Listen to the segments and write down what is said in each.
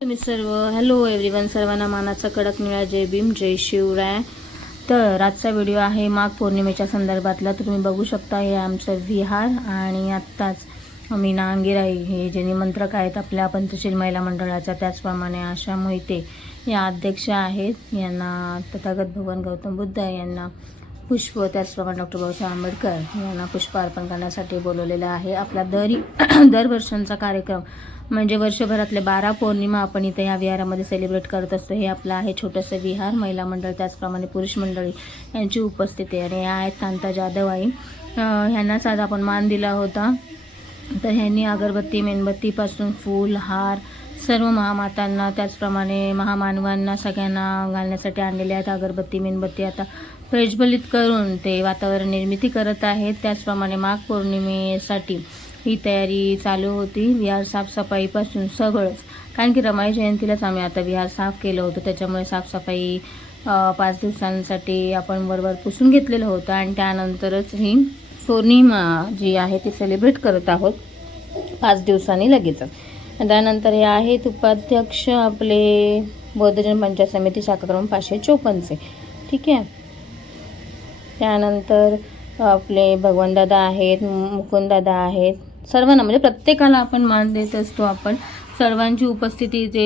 तुम्ही सर्व hello everyone सर्वांना मानाचा कडक निळा जय भीम जय शिवराय. तर आजचा व्हिडिओ आहे माघ पौर्णिमेच्या संदर्भातला तर तुम्ही बघू शकता हे आमचं विहार आणि आत्ताच आम्ही नांगिराई हे जे निमंत्रक आहेत आपल्या पंचशील महिला मंडळाच्या त्याचप्रमाणे आशा मोहिते या अध्यक्ष आहेत. यांना तथागत भगवान गौतम बुद्ध यांना पुष्प त्याचप्रमाणे डॉक्टर बाबासाहेब आंबेडकर यांना पुष्प अर्पण करण्यासाठी बोलवलेलं आहे. आपला दर दर वर्षांचा कार्यक्रम म्हणजे वर्षभरातले बारा पौर्णिमा आपण इथे या विहारामध्ये सेलिब्रेट करत असतो. हे आपलं आहे छोटंसं विहार महिला मंडळ त्याचप्रमाणे पुरुष मंडळी यांची उपस्थिती. आणि या आहेत कांता जाधव आई ह्यांनाच आज आपण मान दिला होता. तर ह्यांनी अगरबत्ती मेणबत्तीपासून फूल हार सर्व महामातांना त्याचप्रमाणे महामानवांना सगळ्यांना घालण्यासाठी आणलेले आहेत अगरबत्ती मेणबत्ती. आता प्रज्वलित करून ते वातावरण निर्मिती करत आहेत. त्याचप्रमाणे माघ पौर्णिमेसाठी ही तयारी चालू होती. विहार साफसफाईपासून सगळंच. कारण की रमाई जयंतीलाच आम्ही आता विहार साफ केलं होतं. त्याच्यामुळे साफसफाई पाच दिवसांसाठी आपण बरोबर पुसून घेतलेलं होतं आणि त्यानंतरच ही पौर्णिमा जी आहे ती सेलिब्रेट करत आहोत. पाच दिवसांनी लगेच त्यानंतर हे आहेत उपाध्यक्ष आपले बौद्धजन पंचायत समिती शाखा क्रमांक पाचशे चोपन्नचे. ठीक आहे? त्यानंतर आपले भगवानदादा आहेत मुकुंददादा आहेत सर्वांना म्हणजे प्रत्येकाला आपण मान देत असतो आपण. सर्वांची उपस्थिती ते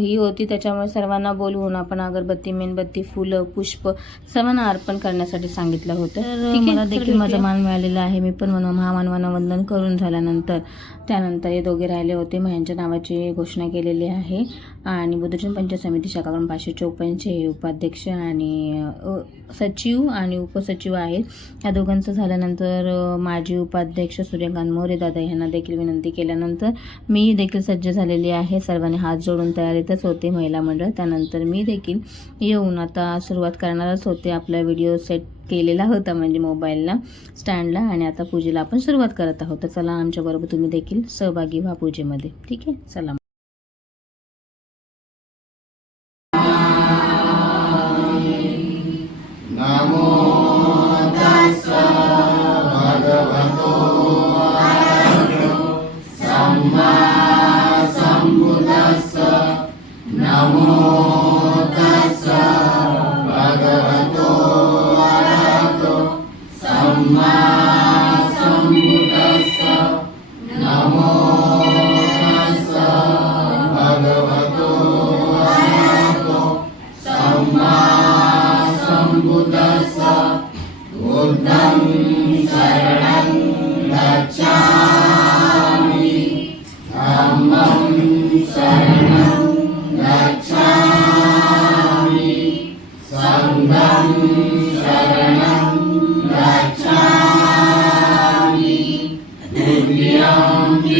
ही होती त्याच्यामुळे सर्वांना बोलवून आपण अगरबत्ती मेणबत्ती फुलं पुष्प सर्वांना अर्पण करण्यासाठी सांगितलं होतं. तर मला देखील माझा मान मिळालेला आहे. मी पण म्हणून महामानवांना वंदन करून झाल्यानंतर त्यानंतर हे दोघे राहिले होते. मग यांच्या नावाची घोषणा केलेली आहे. आणि बुद्धजन पंचायत समिती शाखा क्रमांक पाचशे चोपन्नचे उपाध्यक्ष आणि सचिव आणि उपसचिव आहेत. या दोघांचं झाल्यानंतर माजी उपाध्यक्ष सूर्यकांत मोरे दादा यांना देखील विनंती केल्यानंतर मी देखील सज्ज झालेली आहे. सर्वांनी हात जोडून तयारीतच होते महिला मंडळ. त्यानंतर मी देखील येऊन आता सुरुवात करणारच होते. आपला व्हिडिओ सेट केलेला होता म्हणजे मोबाईलला स्टँडला आणि आता पूजेला आपण सुरुवात करत आहोत. तर चला आमच्याबरोबर तुम्ही देखील सहभागी व्हा पूजेमध्ये. ठीक आहे? चला.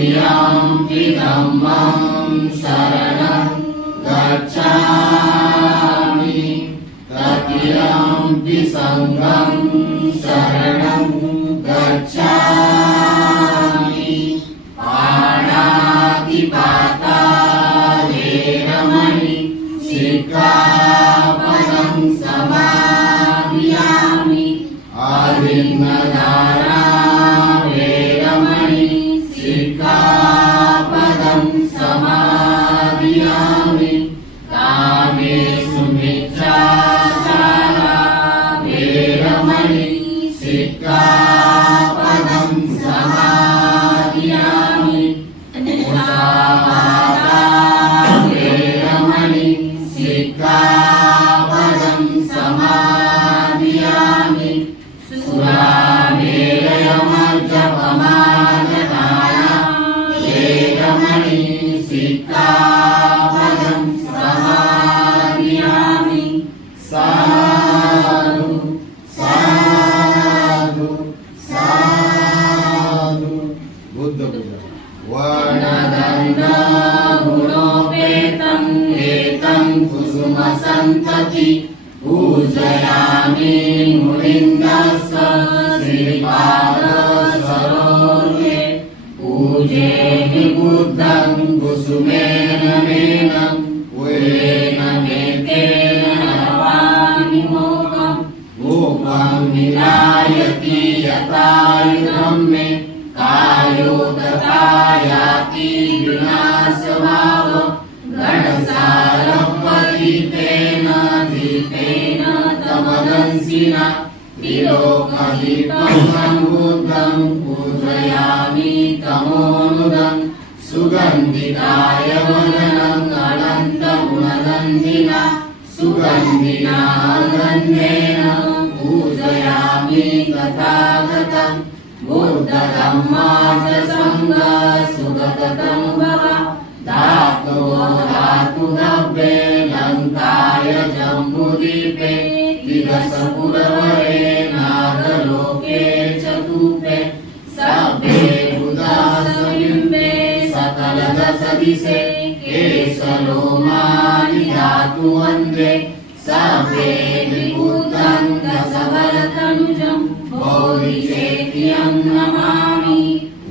तृतीयम्पि धम्मं शरणं गच्छामि तृतीयम्पि सङ्गं शरणं गच्छामि पाणातिपाता वेरमणि शिखापदं समामि अभिन्नधारा मुनिन्दस्स श्रीपादसरोजे पूजे बुद्धं कुसुमेन मेनं मे कायो तथा याति विनाशभाव। गणसारपतितेन दीपेन तमदंसिना त्रिलोकदीपं सम्बुद्धं पूजयामि तमोनुदं सुगन्धिताय वदनं अनन्तगुणगन्धिना सुगन्धिना गन्धेन पूजयामि तथागतं बुद्धधम्माच सङ्ग सुगततं भव धातो धातु लङ्काय जम्बुदीपे दिवसपुरवरे सकलदशदिशे केशलोमानि धातु वन्दे सभ्ये विभूतं दशबलतनुजं गौरीचेत्यं नमामि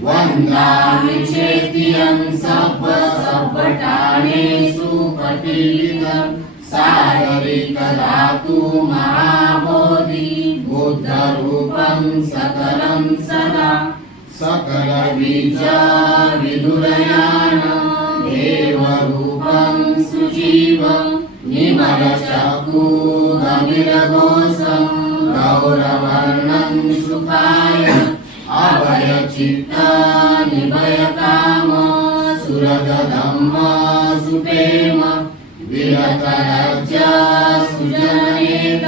वन्दामि चेत्यं सब्ब सब्बटाणेषु पटीलितं सागरिकधातु महाबोधि बुद्धरूपं सकलं सदा सकलबीज विदुरयान देवरूपं सुजीवं निमलशकूगमिरघोषं गौरवर्णं सुखाय अभयचित्त निभयकाम सुपेम विरतराज्य सुजनयेत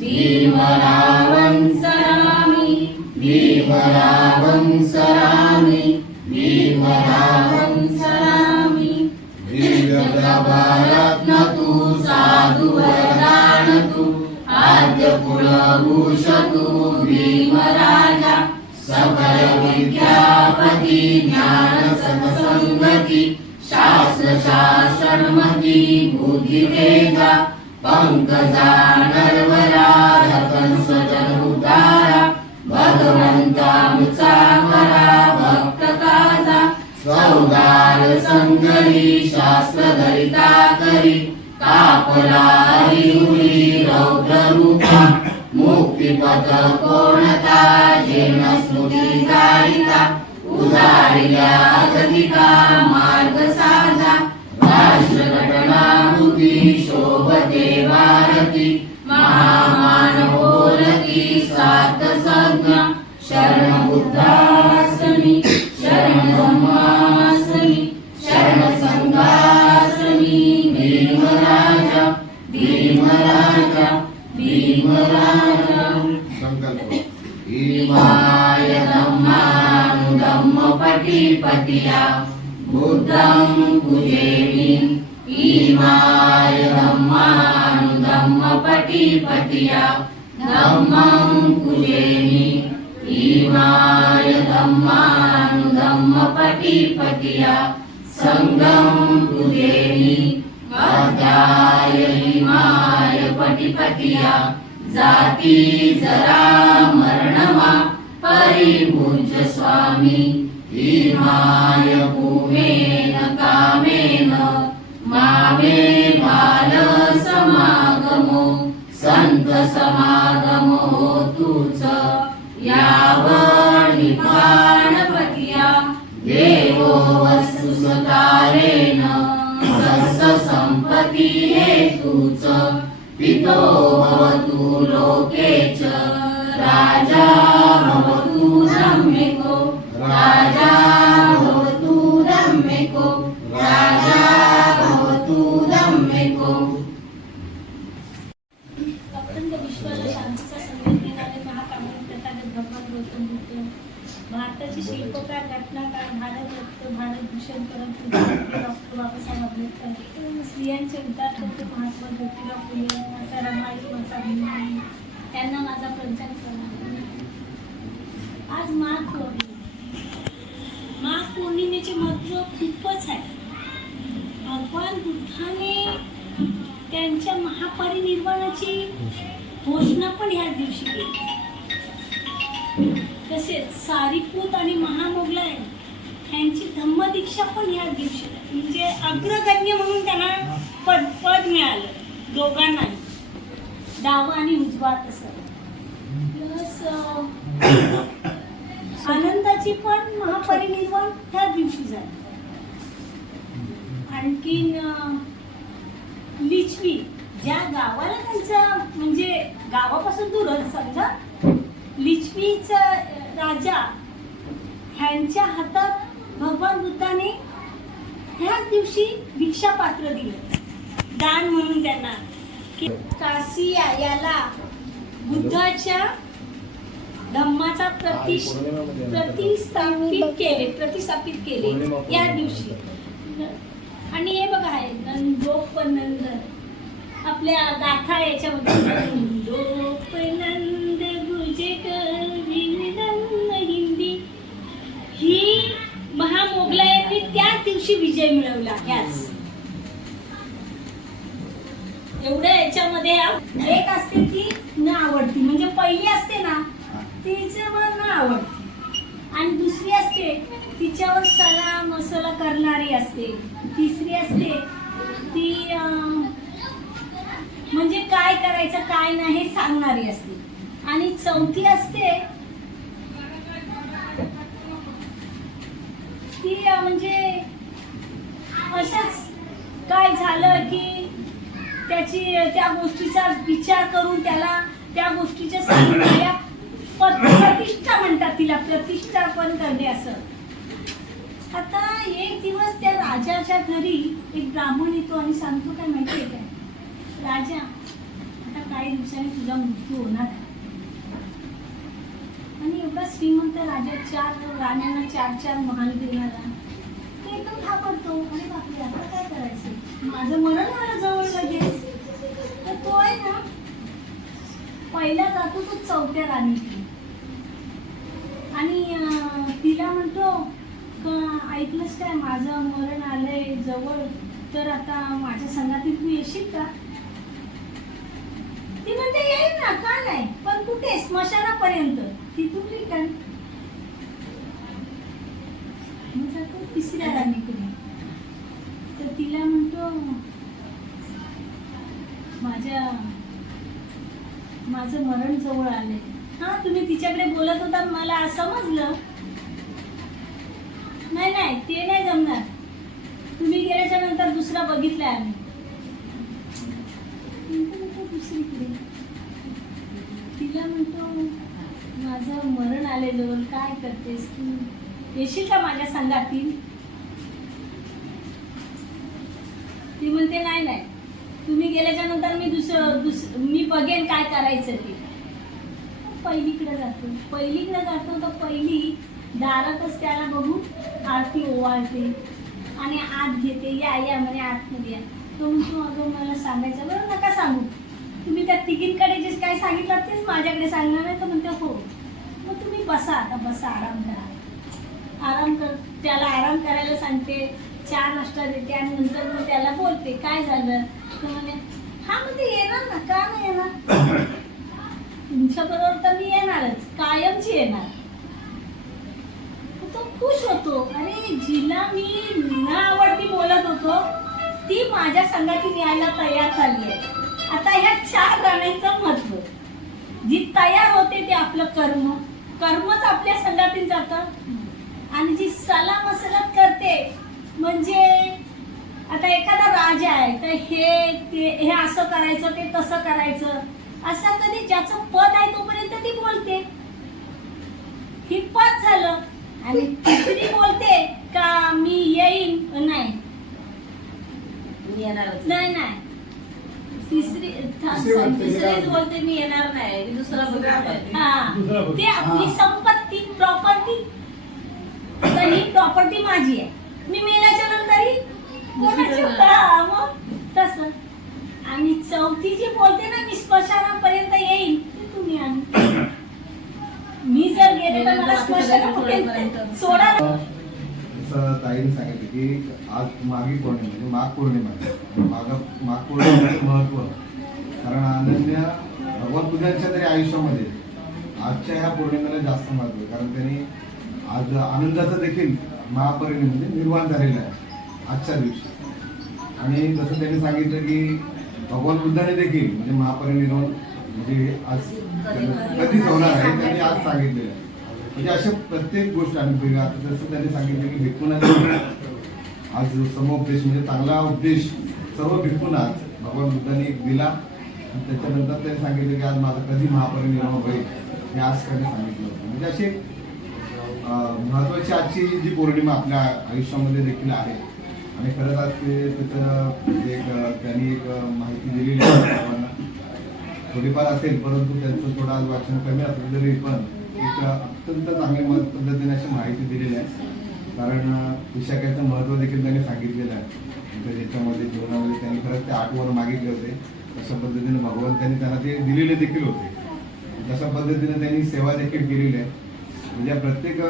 भीमरावं सरामि भीमरावं सरामि भीमराव वीरप्रभारत्नतु साधु वरदानतु आद्यकुलभूषतु भीमराजा सकल विद्यापति ज्ञान सत्सङ्गति शास्त्र शासनमति बुद्धिवेदा पंकजा नरवरा रतन सजन उदारा भगवंता मुचाकरा भक्त काजा संगरी शास्त्र धरिता करी कापला हरिहुरी रौद्र रूपा मुक्तिपथ कोणता जेन स्मृती जाळिता उजाडिल्या अगतिका मार्ग साजा राष्ट्रघटनाकृती शोभते भारती महामानवोरती सात संज्ञा शरण సంకల్పం ఈ మాయ దమ్మాను దమ్మ పటి పటియా బుద్ధం కుజేమి ఈ మాయ దమ్మాను దమ్మ పటి పటియా దమ్మం కుజేమి ఈ మాయ దమ్మాను దమ్మ సంగం కుజేమి अध्याय हिमाय पटिपटिया जाती जरा मरणमा परिभुज स्वामी भीमाय भूमेन कामेन मामे बाल समागमो संत समागमो तुच यावणिपाणपतिया देवो वस्तु सकारेण सस्स पितो भवतु लोके च राजा भवतु रम्यको राजा भवतु रम्यको राजा भवतु रम्यको विश्वाला शांतीचा संदेश देणारे महाकामून तथागत गौतम बुद्ध. भारताची शिल्पकार घटनाकार भारत रत्न भारत भूषण परंतु डॉक्टर बाबासाहेब आंबेडकर स्त्रियांचे उद्धार करते महात्मा ज्योतिराव फुले माता रमाई माता भीमाई त्यांना माझा प्रचार करणार आज माघ पौर्णिमा. माघ पौर्णिमेचे महत्त्व खूपच आहे. भगवान बुद्धाने त्यांच्या महापरिनिर्वाणाची घोषणा पण ह्याच दिवशी केली. तसेच सारीपूत आणि महामोगलाय यांची धम्मदीक्षा पण ह्याच दिवशी. म्हणजे अग्रगण्य म्हणून त्यांना पद पद मिळालं दोघांनाही. डावा आणि उजवा तसं. प्लस आनंदाची पण महापरिनिर्वाण ह्याच दिवशी झालं. आणखीन लिचवी ज्या गावाला त्यांचा म्हणजे गावापासून दूरच समजा लिचवीचा राजा ह्यांच्या हातात भगवान बुद्धाने ह्याच दिवशी भिक्षा पात्र दिलं. दान म्हणून त्यांना. की कासिया याला बुद्धाच्या धम्माचा प्रतिष प्रतिस्थापित केले प्रतिस्थापित केले या दिवशी. आणि हे बघा आहे नंदोपनंद आपल्या गाथा याच्यामध्ये नंदोपनंद दिवशी विजय मिळवला ह्याच एवढ्या याच्यामध्ये एक असते ती न आवडती. म्हणजे पहिली असते ना तिच्यावर न आवडती. आणि दुसरी असते तिच्यावर सला मसाला करणारी असते. तिसरी असते ती म्हणजे काय करायचं काय नाही हे सांगणारी असते. आणि चौथी असते ती म्हणजे असंच काय झालं की त्याची त्या गोष्टीचा विचार करून त्याला त्या गोष्टीच्या सांगणाऱ्या प्रतिष्ठा म्हणतात तिला प्रतिष्ठा पण करणे असं. आता एक दिवस त्या राजाच्या घरी एक ब्राह्मण येतो आणि सांगतो काय माहिती आहे काय? राजा आता काही दिवसाने तुझा मृत्यू होणार आणि एवढा श्रीमंत राजा चार राण्यांना चार चार महाल देणारा ते एकदम अरे बापरे आता काय करायचं? माझं मरण मला जवळ लगेच. तर तो आहे ना पहिला जातो तो चौथ्या राणीची. आणि तिला म्हणतो का ऐकलंस काय? माझं मरण आलंय जवळ. तर आता माझ्या संघातील तू येशील का? ती म्हणते येईल ना का नाही? पण कुठे? स्मशानापर्यंत. तिथून रिटर्न मग जातो तिसऱ्या राणीकडे तर तिला म्हणतो माझ्या माझं मरण जवळ आले हा तुम्ही तिच्याकडे बोलत होता मला समजलं. नाही नाही ते नाही जमणार. तुम्ही गेल्याच्यानंतर दुसरा बघितलाय आम्ही. म्हणतो दुसरीकडे. तिला म्हणतो माझं मरण आले जवळ काय करतेस तू? येशील का माझ्या संघातील ती म्हणते नाही नाही. तुम्ही गेल्याच्यानंतर मी दुसरं दुस मी बघेन काय करायचं ते. पहिलीकडे जातो. पहिलीकडे जातो तर पहिली दारातच त्याला बघून आरती ओवाळते आणि आत घेते. या या म्हणे आतमध्ये या. तो म्हणतो अगं मला सांगायचं बरं नका सांगू. तुम्ही त्या तिघींकडे जे काय सांगितलं तेच माझ्याकडे सांगणार नाही तर म्हणते हो. मग तुम्ही बसा आता. बसा आराम करा. आराम कर त्याला आराम करायला सांगते. चहा नाश्ता देते आणि नंतर मग त्याला बोलते काय झालं? तर म्हणे हा म्हणजे येणार ना का नाही येणार? तुमच्या बरोबर तर मी येणारच कायमची येणार. तो खुश होतो. अरे जिला मी न आवडती बोलत होतो ती माझ्या संघातील यायला तयार झाली आहे आता ह्या चार राण्यांचं महत्त्व. जी तयार होते ते आपलं कर्म. कर्मच आपल्या संघातील जातं. आणि जी सला मसलत करते म्हणजे आता एखादा राजा आहे तर हे ते हे असं करायचं ते तसं करायचं. असं कधी ज्याचं पद आहे तोपर्यंत ती बोलते. ही पद झालं. आणि तिसरी बोलते का मी येईन? नाही. मी येणारच नाही. नाही तिसरी था- तिसरी बोलते. तिसरीच बोलते मी येणार नाही. मी दुसरा बघणार आहे. हा. ते आपली संपत्ती प्रॉपर्टी तर ही प्रॉपर्टी माझी आहे. की आज मागी पौर्णिमा म्हणजे माघ पौर्णिमा आहे. माघ पौर्णिमेचं महत्त्व कारण अनन्या भगवान बुद्धांच्या तरी आयुष्यामध्ये आजच्या ह्या पौर्णिमेला जास्त महत्त्व आहे. कारण त्यांनी आज आनंदाचं देखील महापरिनिर्वाण म्हणजे निर्माण झालेलं आहे. आजच्या दिवशी. आणि जसं त्यांनी सांगितलं की भगवान बुद्धाने देखील म्हणजे महापरिनिर्वाण म्हणजे आज कधीच होणार आहे त्यांनी आज सांगितलेलं आहे. म्हणजे अशा प्रत्येक गोष्ट आम्ही आता जसं त्यांनी सांगितलं की भिक्खूंना आज समोपदेश म्हणजे चांगला उपदेश सर्व भिकून आज भगवान बुद्धांनी एक दिला. आणि त्याच्यानंतर त्यांनी सांगितलं की आज माझा कधी महापरिनिर्वाण होईल हे आज त्यांनी सांगितलं होतं. म्हणजे अशी महत्त्वाची महत्वाची आजची जी पौर्णिमा आपल्या आयुष्यामध्ये देखील आहे. आणि खरंच आज ते त्याचं म्हणजे एक त्यांनी एक माहिती दिलेली आहे सर्वांना थोडीफार असेल परंतु त्यांचं थोडं आज वाचन कमी असलं तरी पण एक अत्यंत चांगल्या मत पद्धतीने अशी माहिती दिलेली आहे. कारण विशाखाचं महत्त्व देखील त्यांनी सांगितलेलं आहे. तर ज्याच्यामध्ये जीवनामध्ये त्यांनी खरंच ते आठ वर मागितले होते. तशा पद्धतीने भगवंतांनी त्यांना ते दिलेले देखील होते. तशा पद्धतीने त्यांनी सेवा देखील केलेली आहे. म्हणजे प्रत्येक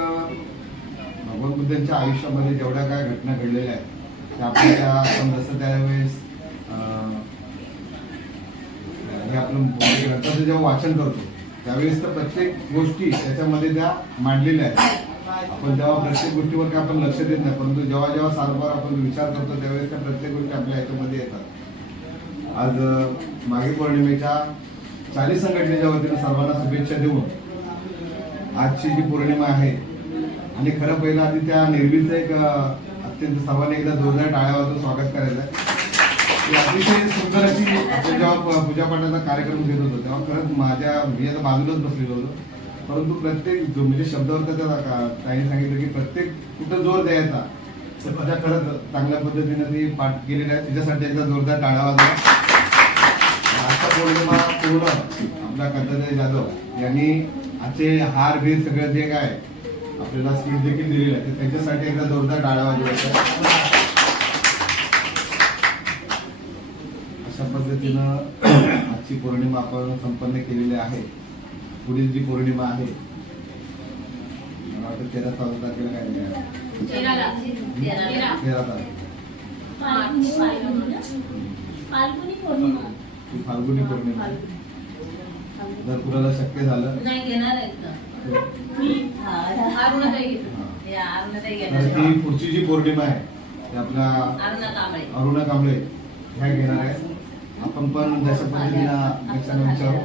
भगवान बुद्धांच्या आयुष्यामध्ये जेवढ्या काय घटना घडलेल्या आहेत त्या आपल्या आपण जसं त्यावेळेस हे आपण म्हणजे ग्रंथाचं जेव्हा वाचन करतो त्यावेळेस तर प्रत्येक गोष्टी त्याच्यामध्ये त्या मांडलेल्या आहेत. आपण तेव्हा प्रत्येक गोष्टीवर काय आपण लक्ष देत नाही परंतु जेव्हा जेव्हा सारंवार आपण विचार करतो त्यावेळेस त्या प्रत्येक गोष्टी आपल्या याच्यामध्ये येतात. आज अं, पौर्णिमेच्या चाळीस संघटनेच्या वतीनं सर्वांना शुभेच्छा देऊन आजची जी पौर्णिमा आहे आणि खरं पहिलं आधी त्या निर्मीचं एक अत्यंत सर्वांनी एकदा जोरदार टाळ्या स्वागत करायचं आहे. अतिशय सुंदर अशी आपण जेव्हा पूजापाठाचा कार्यक्रम घेत होतो तेव्हा खरंच माझ्या मी आता बाजूलाच बसलेलो होतो. परंतु प्रत्येक म्हणजे शब्दावर त्या का- ताईने सांगितलं की प्रत्येक कुठं जोर द्यायचा तर माझ्या खरंच चांगल्या पद्धतीने ती पाठ केलेली आहे. तिच्यासाठी एकदा जोरदार टाळा वाजला आजचा पौर्णिमा पूर्ण. आपला कंदजय जाधव यांनी आजचे हार बीर सगळं जे काय आपल्याला स्पीच देखील दिलेलं आहे तर त्यांच्यासाठी एकदा जोरदार टाळा वाजवायचा अशा पद्धतीनं आजची पौर्णिमा आपण संपन्न केलेली आहे. पुढील जी पौर्णिमा आहे मला वाटतं तेरा चौदा तारखेला काय नाही. तेरा तारीख फाल्गुनी पौर्णिमा. जर कुणाला शक्य झालं. ती पुढची जी पौर्णिमा आहे ती आपल्या अरुणा कांबळे. ह्या घेणार आहे. आपण पण अध्यक्षांना विचारू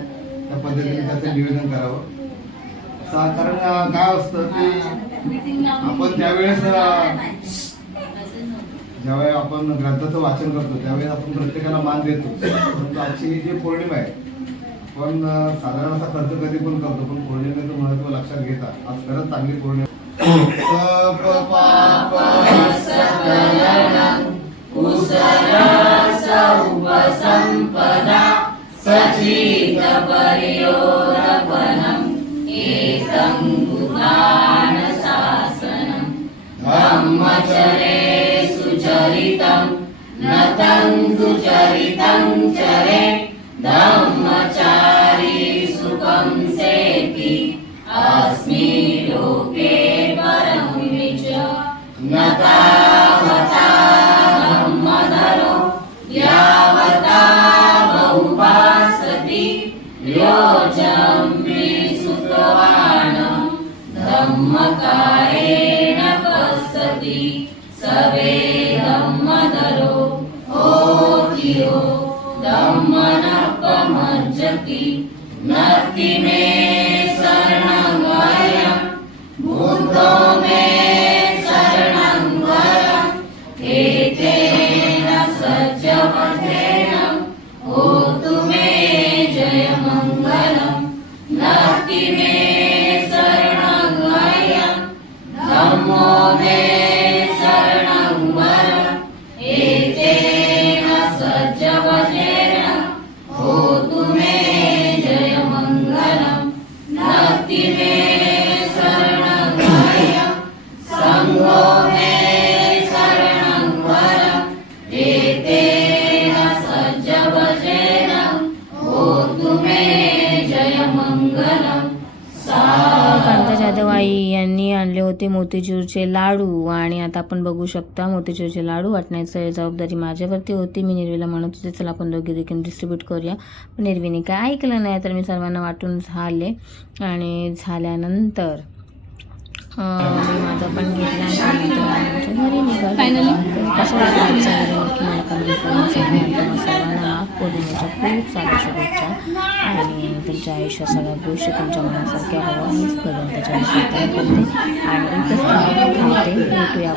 त्या पद्धतीने त्याचं निवेदन करावं. सा- कारण काय असतं की आपण त्यावेळेस ज्यावेळेस आपण ग्रंथाचं वाचन करतो त्यावेळेस आपण प्रत्येकाला मान देतो. परंतु आजची जी पौर्णिमा आहे पण साधारण असा खर्च कधी पण करतो पण पौर्णिमेचं महत्त्व लक्षात घेता. आज खरंच चांगली पौर्णिमा सप पाप सकलनं संगो सुचरितं शरणं वर एतेन आई यांनी आणले होते मोतीचूरचे लाडू. आणि आता आपण बघू शकता मोतीचूरचे लाडू वाटण्याची जबाबदारी माझ्यावरती होती. मी निर्वीला म्हणत होते चला आपण दोघे देखील डिस्ट्रीब्यूट करूया. पण निर्वीने काय ऐकलं नाही तर मी सर्वांना वाटून झाले. आणि झाल्यानंतर मी माझा पण घेतला आमच्या घरी निघालो? कसं वाटलं आजचा व्हिडिओ नक्की मला comment करून सांगा. तुम्हा सर्वांना माफ पौर्णिमेच्या खूप साऱ्या शुभेच्छा. आणि तुमच्या आयुष्यात सगळ्या गोष्टी तुमच्या मनासारख्या भगवंताच्या प्रार्थना करते आणि इथंच थांबते. भेटूया.